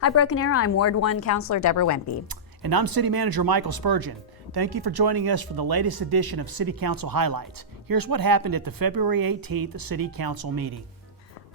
Hi Broken Arrow, I'm Ward 1 Councilor Deborah Wempe. And I'm City Manager Michael Spurgeon. Thank you for joining us for the latest edition of City Council Highlights. Here's what happened at the February 18th City Council meeting.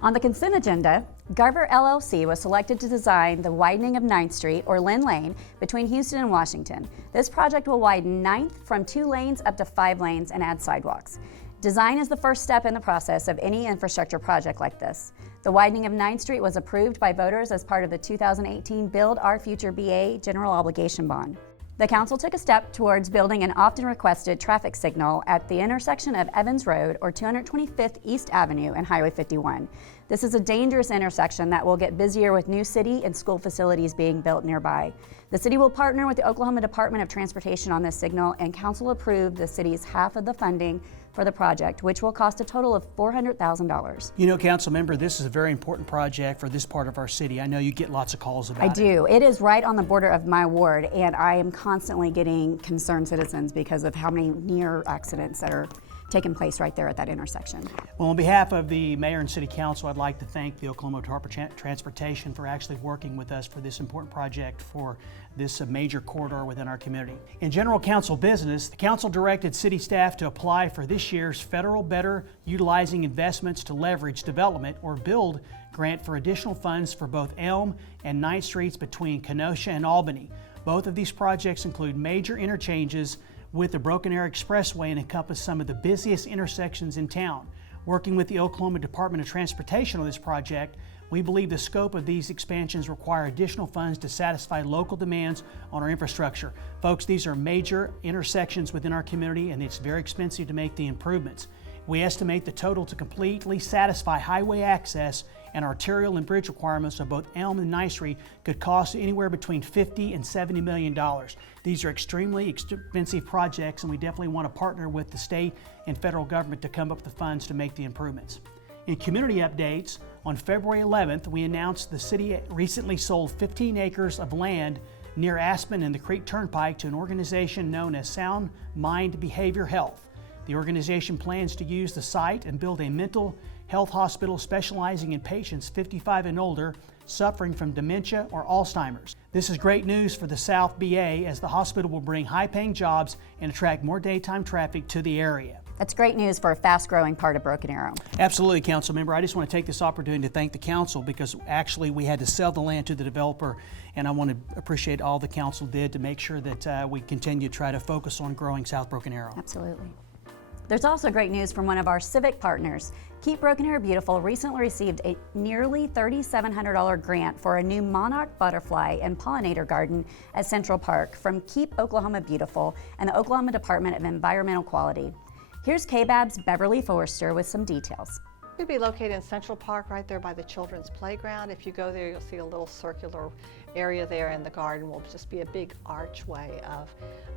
On the consent agenda, Garver LLC was selected to design the widening of 9th Street, or Lynn Lane, between Houston and Washington. This project will widen 9th from 2 lanes up to 5 lanes and add sidewalks. Design is the first step in the process of any infrastructure project like this. The widening of 9th Street was approved by voters as part of the 2018 Build Our Future BA General Obligation Bond. The council took a step towards building an often requested traffic signal at the intersection of Evans Road or 225th East Avenue and Highway 51. This is a dangerous intersection that will get busier with new city and school facilities being built nearby. The city will partner with the Oklahoma Department of Transportation on this signal, and council approved the city's half of the funding for the project, which will cost a total of $400,000. You know, Council Member, this is a very important project for this part of our city. I know you get lots of calls about it. I do. It is right on the border of my ward, and I am constantly getting concerned citizens because of how many near accidents that are taking place right there at that intersection. Well, on behalf of the Mayor and City Council, I'd like to thank the Oklahoma Department of Transportation for actually working with us for this important project for this major corridor within our community. In general council business, the council directed city staff to apply for this year's Federal Better Utilizing Investments to Leverage Development, or BUILD, grant for additional funds for both Elm and 9th Streets between Kenosha and Albany. Both of these projects include major interchanges with the Broken Arrow Expressway and encompass some of the busiest intersections in town. Working with the Oklahoma Department of Transportation on this project, we believe the scope of these expansions require additional funds to satisfy local demands on our infrastructure. Folks, these are major intersections within our community, and it's very expensive to make the improvements. We estimate the total to completely satisfy highway access and arterial and bridge requirements of both Elm and 9th Street could cost anywhere between $50 and $70 million. These are extremely expensive projects, and we definitely want to partner with the state and federal government to come up with the funds to make the improvements. In community updates, on February 11th, we announced the city recently sold 15 acres of land near Aspen and the Creek Turnpike to an organization known as SoundMind Behavior Health. The organization plans to use the site and build a mental health hospital specializing in patients 55 and older suffering from dementia or Alzheimer's. This is great news for the South BA, as the hospital will bring high-paying jobs and attract more daytime traffic to the area. That's great news for a fast-growing part of Broken Arrow. Absolutely, Council Member. I just want to take this opportunity to thank the council, because actually we had to sell the land to the developer, and I want to appreciate all the council did to make sure that we continue to try to focus on growing South Broken Arrow. Absolutely. There's also great news from one of our civic partners. Keep Broken Arrow Beautiful recently received a nearly $3,700 grant for a new monarch butterfly and pollinator garden at Central Park from Keep Oklahoma Beautiful and the Oklahoma Department of Environmental Quality. Here's KBAB's Beverly Forrester with some details. We'd be located in Central Park, right there by the children's playground. If you go there, you'll see a little circular area there, and the garden will just be a big archway of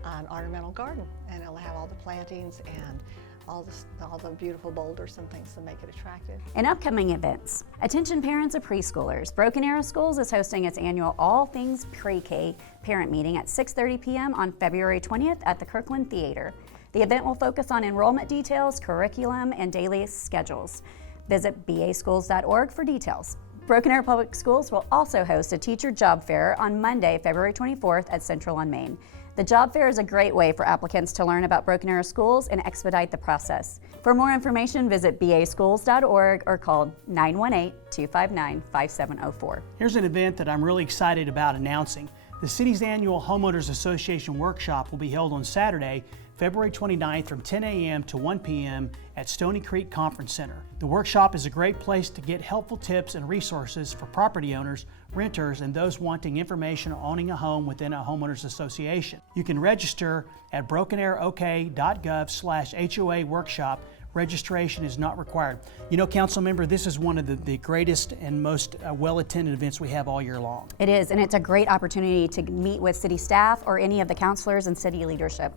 an ornamental garden, and it'll have all the plantings and all the beautiful boulders and things to make it attractive. And upcoming events. Attention parents of preschoolers. Broken Arrow Schools is hosting its annual All Things Pre-K parent meeting at 6:30 p.m. on February 20th at the Kirkland Theater. The event will focus on enrollment details, curriculum, and daily schedules. Visit baschools.org for details. Broken Arrow Public Schools will also host a teacher job fair on Monday, February 24th at Central on Main. The job fair is a great way for applicants to learn about Broken Arrow Schools and expedite the process. For more information, visit baschools.org or call 918-259-5704. Here's an event that I'm really excited about announcing. The city's annual Homeowners Association workshop will be held on Saturday, February 29th from 10 a.m. to 1 p.m. at Stony Creek Conference Center. The workshop is a great place to get helpful tips and resources for property owners, renters, and those wanting information on owning a home within a homeowners association. You can register at brokenarrowok.gov/HOA workshop. Registration is not required. You know, Council Member, this is one of the greatest and most well-attended events we have all year long. It is, and it's a great opportunity to meet with city staff or any of the counselors and city leadership.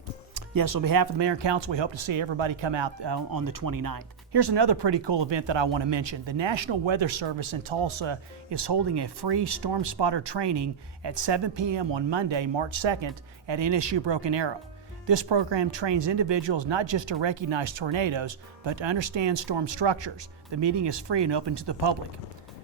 Yes, on behalf of the Mayor and Council, we hope to see everybody come out on the 29th. Here's another pretty cool event that I want to mention. The National Weather Service in Tulsa is holding a free storm spotter training at 7 p.m. on Monday, March 2nd at NSU Broken Arrow. This program trains individuals not just to recognize tornadoes, but to understand storm structures. The meeting is free and open to the public.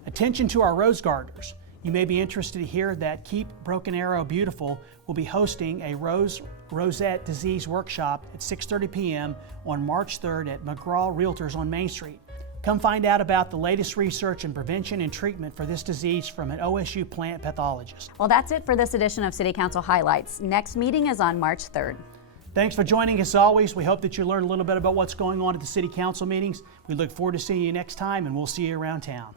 Attention to our rose gardeners. You may be interested to hear that Keep Broken Arrow Beautiful will be hosting a rosette disease workshop at 6:30 p.m. on March 3rd at McGraw Realtors on Main Street. Come find out about the latest research in prevention and treatment for this disease from an OSU plant pathologist. Well, that's it for this edition of City Council Highlights. Next meeting is on March 3rd. Thanks for joining us always. We hope that you learned a little bit about what's going on at the City Council meetings. We look forward to seeing you next time, and we'll see you around town.